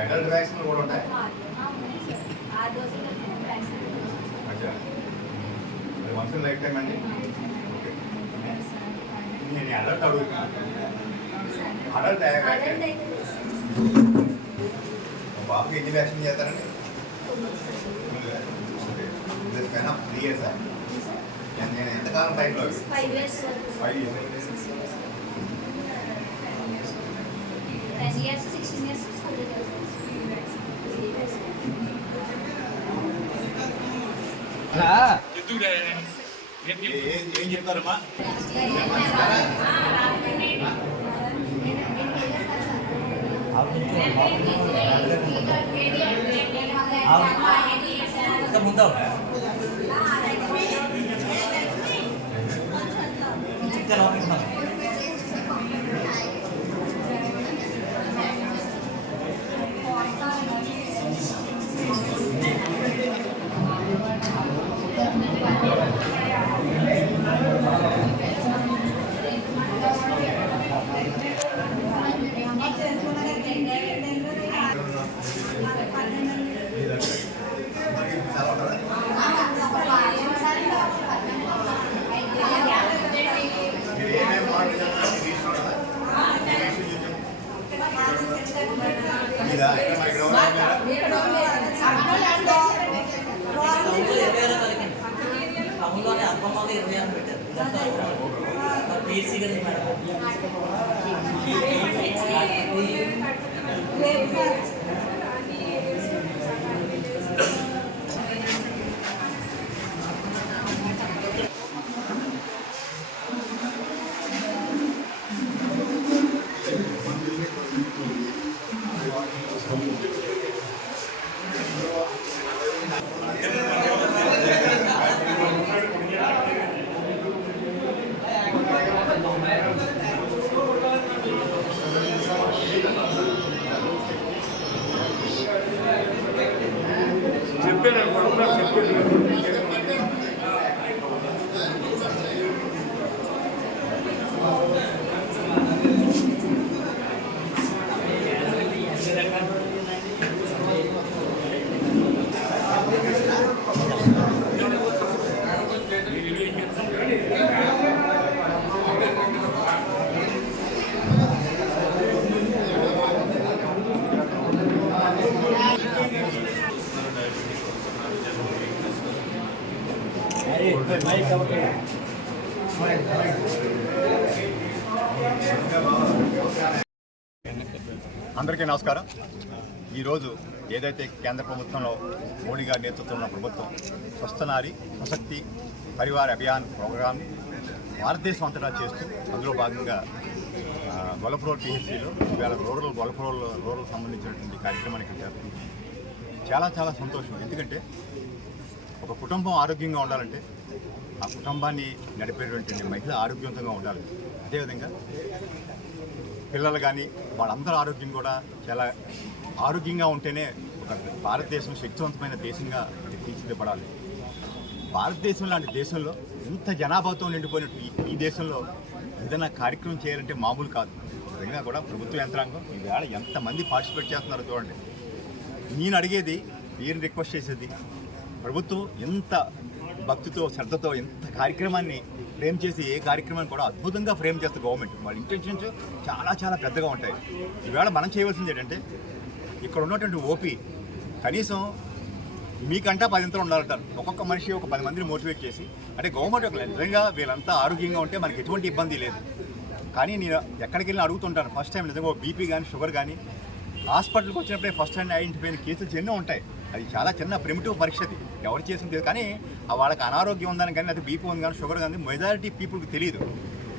Adult vaccine కూడా ఉంటాయి. Once in life time అండి. ఓకే, నేను అడల్ట్ అడుగుతున్నాను. అడల్ట్ బాబుకి ఎన్ని వ్యాక్సిన్ చేస్తారండి? 3 years. నేను ఎంతకాలం టైంలో 5 years. 10 years, 16 years. ఏం చెప్తారమ్మా? ముందు టౌన్లోనే అర్థంలో 26 పెట్టారు. పీసీగా అందరికీ నమస్కారం. ఈరోజు ఏదైతే కేంద్ర ప్రభుత్వంలో మోడీ గారి నేతృత్వంలో ప్రభుత్వం స్వస్థ నారి స్వశక్తి పరివార అభియాన్ ప్రోగ్రామ్ భారతదేశం అంతటా చేస్తూ అందులో భాగంగా గొల్లప్రోల్ టీహెచ్సీలో ఇవాళ రూరల్ సంబంధించినటువంటి కార్యక్రమాన్ని ఇక్కడ చేస్తుంది. చాలా సంతోషం. ఎందుకంటే ఒక కుటుంబం ఆరోగ్యంగా ఉండాలంటే ఆ కుటుంబాన్ని నడిపేటువంటి మహిళ ఆరోగ్యవంతంగా ఉండాలి. అదేవిధంగా పిల్లలు కానీ వాళ్ళందరూ ఆరోగ్యం కూడా చాలా ఆరోగ్యంగా ఉంటేనే ఒక భారతదేశం శక్తివంతమైన దేశంగా తీర్చిదిద్దబడాలి. భారతదేశం లాంటి దేశంలో ఇంత జనాభాతో నిండిపోయినట్టు ఈ దేశంలో ఏదైనా కార్యక్రమం చేయాలంటే మామూలు కాదు. విధంగా కూడా ప్రభుత్వ యంత్రాంగం ఈవేళ ఎంతమంది పార్టిసిపేట్ చేస్తున్నారో చూడండి. నేను అడిగేది, నేను రిక్వెస్ట్ చేసేది, ప్రభుత్వం ఎంత భక్తితో శ్రద్ధతో ఇంత కార్యక్రమాన్ని ఫ్రేమ్ చేసి ఏ కార్యక్రమాన్ని కూడా అద్భుతంగా ఫ్రేమ్ చేస్తే గవర్నమెంట్ వాళ్ళ ఇంటెన్షన్స్ చాలా చాలా పెద్దగా ఉంటాయి. ఈవేళ మనం చేయవలసింది ఏంటంటే ఇక్కడ ఉన్నటువంటి ఓపీ కనీసం మీకంటా 10 ఇంతలు ఉండాలంటారు. ఒక్కొక్క మనిషి ఒక 10 మందిని మోటివేట్ చేసి అంటే గవర్నమెంట్ ఒక నిజంగా వీళ్ళంతా ఆరోగ్యంగా ఉంటే మనకి ఎటువంటి ఇబ్బంది లేదు. కానీ నేను ఎక్కడికి వెళ్ళి అడుగుతుంటాను ఫస్ట్ టైం నిజంగా బీపీ కానీ షుగర్ కానీ హాస్పిటల్కి వచ్చినప్పుడే ఫస్ట్ హ్యాండ్ ఐడెంటిఫై అయిన కేసులు ఎన్నో ఉంటాయి. అది చాలా చిన్న ప్రిమిటివ్ పరీక్ష అది ఎవరు చేసింది తెలియదు. కానీ వాళ్ళకి అనారోగ్యం ఉందని కానీ అది బీపీ ఉంది కానీ షుగర్ కానీ మెజారిటీ పీపుల్కి తెలియదు.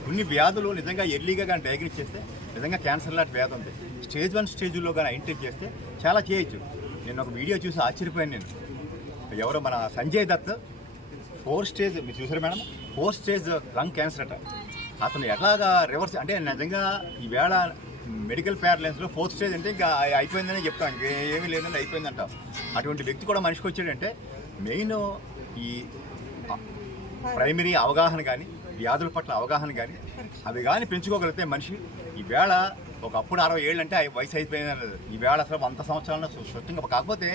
కొన్ని వ్యాధులు నిజంగా ఎర్లీగా కానీ డయాగ్నోస్ చేస్తే నిజంగా క్యాన్సర్ లాంటి వ్యాధి ఉంది. స్టేజ్ 1 స్టేజ్లో కానీ ఐడెంటిఫై చేస్తే చాలా చేయొచ్చు. నేను ఒక వీడియో చూసి ఆశ్చర్యపోయాను. నేను ఎవరో మన సంజయ్ దత్ 4 స్టేజ్ మీరు చూసారు మేడం 4 స్టేజ్ లంగ్ క్యాన్సర్ అట. అతను ఎలాగా రివర్స్ అంటే నిజంగా ఈవేళ మెడికల్ ప్యారలైన్స్లో 4th స్టేజ్ అంటే ఇంకా అయిపోయిందని చెప్తాను, ఇంకేమీ లేదంటే అయిపోయిందంట. అటువంటి వ్యక్తి కూడా మనిషికి వచ్చాడంటే మెయిన్ ఈ ప్రైమరీ అవగాహన కానీ వ్యాధుల పట్ల అవగాహన కానీ అవి కానీ పెంచుకోగలిగితే మనిషి ఈవేళ ఒకప్పుడు 60 ఏళ్ళు అంటే వయసు అయిపోయింది. ఈవేళ అసలు 100 సంవత్సరాలను సొంతంగా కాకపోతే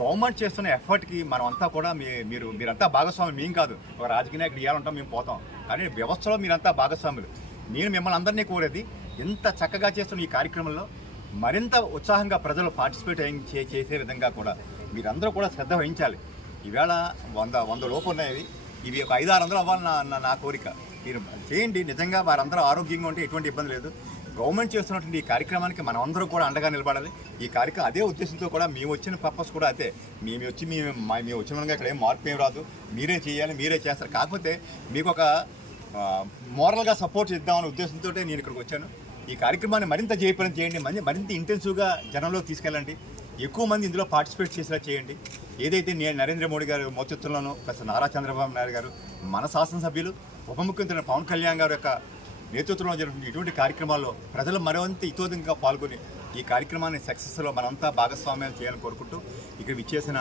గవర్నమెంట్ చేస్తున్న ఎఫర్ట్కి మనం అంతా కూడా మీరంతా భాగస్వామి. మేము కాదు ఒక రాజకీయ నాయకుడు ఇవ్వాలంటాం మేము పోతాం, కానీ వ్యవస్థలో మీరంతా భాగస్వాములు. నేను మిమ్మల్ని అందరినీ కోరేది ఇంత చక్కగా చేస్తున్న ఈ కార్యక్రమంలో మరింత ఉత్సాహంగా ప్రజలు పార్టిసిపేట్ చేసే విధంగా కూడా మీరందరూ కూడా శ్రద్ధ వహించాలి. ఈవేళ 100 లోపు ఉన్నాయి, ఇవి ఒక 500-600 అవ్వాలని నా కోరిక. మీరు చేయండి. నిజంగా వారందరూ ఆరోగ్యంగా ఉంటే ఎటువంటి ఇబ్బంది లేదు. గవర్నమెంట్ చేస్తున్నటువంటి ఈ కార్యక్రమానికి మనం అందరూ కూడా అండగా నిలబడాలి. ఈ కార్యక్రమం అదే ఉద్దేశంతో కూడా మేము వచ్చిన పర్పస్ కూడా అదే. మేము వచ్చిన విధంగా ఇక్కడ ఏం మార్పు ఏం రాదు, మీరే చేయాలి, మీరే చేస్తారు. కాకపోతే మీకు ఒక మోరల్గా సపోర్ట్ ఇద్దామనే ఉద్దేశంతో నేను ఇక్కడికి వచ్చాను. ఈ కార్యక్రమాన్ని మరింత జయప్రదం చేయండి, మరింత ఇంటెన్సివ్గా జనంలో తీసుకెళ్ళండి, ఎక్కువ మంది ఇందులో పార్టిసిపేట్ చేసేలా చేయండి. ఏదైతే నరేంద్ర మోడీ గారు నేతృత్వంలోనూ ప్లస్ నారా చంద్రబాబు నాయుడు గారు మన శాసనసభ్యులు ఉప ముఖ్యమంత్రి పవన్ కళ్యాణ్ గారు యొక్క నేతృత్వంలో జరుగుతున్న ఇటువంటి కార్యక్రమాల్లో ప్రజలు మరింత ఇతోదంగా పాల్గొని ఈ కార్యక్రమాన్ని సక్సెస్లో మనంతా భాగస్వామ్యాలు చేయాలని కోరుకుంటూ ఇక్కడ విచ్చేసిన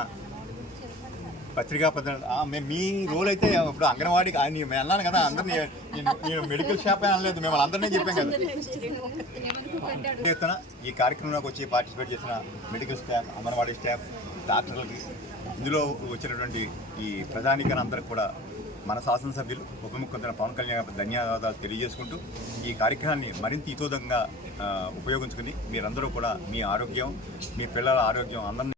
పత్రికా ప్రతినిధి మీ రోల్ అయితే ఇప్పుడు అంగన్వాడీకి మేము అన్నాను కదా అందరినీ నేను మెడికల్ షాప్ అనలేదు, మేము అందరినీ చెప్పాం కదా. ఈ కార్యక్రమంలోకి వచ్చి పార్టిసిపేట్ చేసిన మెడికల్ స్టాఫ్, అంగన్వాడీ స్టాఫ్, డాక్టర్లకి, ఇందులో వచ్చినటువంటి ఈ ప్రధానికైన అందరికి కూడా మన శాసనసభ్యులు ఉప ముఖ్యమంత్రి పవన్ కళ్యాణ్ గారికి ధన్యవాదాలు తెలియజేసుకుంటూ ఈ కార్యక్రమాన్ని మరింత ఇతోదంగా ఉపయోగించుకుని మీరందరూ కూడా మీ ఆరోగ్యం, మీ పిల్లల ఆరోగ్యం అందరినీ